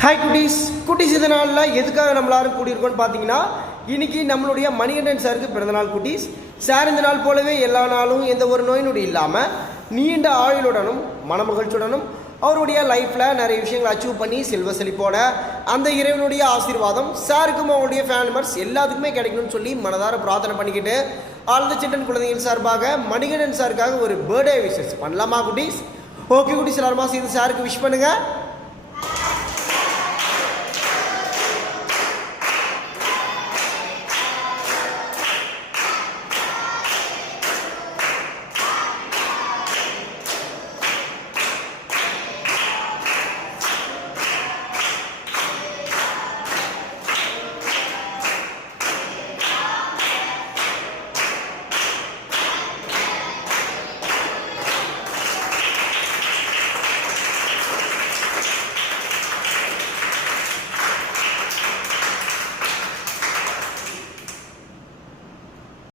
Hi குட்டீஸ் இந்த நாளில் எதுக்காக நம்மளாரும் கூடியிருக்கோன்னு பார்த்தீங்கன்னா இன்னைக்கு நம்மளுடைய மணிகண்டன் சாருக்கு பிறந்தநாள் குட்டீஸ். சார் இந்த நாள் போலவே எல்லா நாளும் எந்த ஒரு நோய் நொடி இல்லாமல் நீண்ட ஆயுளுடனும் மனமகிழ்ச்சியுடனும் அவருடைய லைஃப்பில் நிறைய விஷயங்களை அச்சீவ் பண்ணி செல்வ செழிப்போட அந்த இறைவனுடைய ஆசீர்வாதம் சாருக்கும் அவருடைய ஃபேன் மெம்பர்ஸ் எல்லாத்துக்குமே கிடைக்கணும்னு சொல்லி மனதார பிரார்த்தனை பண்ணிக்கிட்டு ஆழ்ந்த சிட்டன் குழந்தைகள் சார்பாக மணிகண்டன் சாருக்காக ஒரு பர்த்டே விஷஸ் பண்ணலாமா குட்டீஸ்? ஓகே குட்டீஸ், எல்லாருமா சேர்ந்து சாருக்கு விஷ் பண்ணுங்கள்.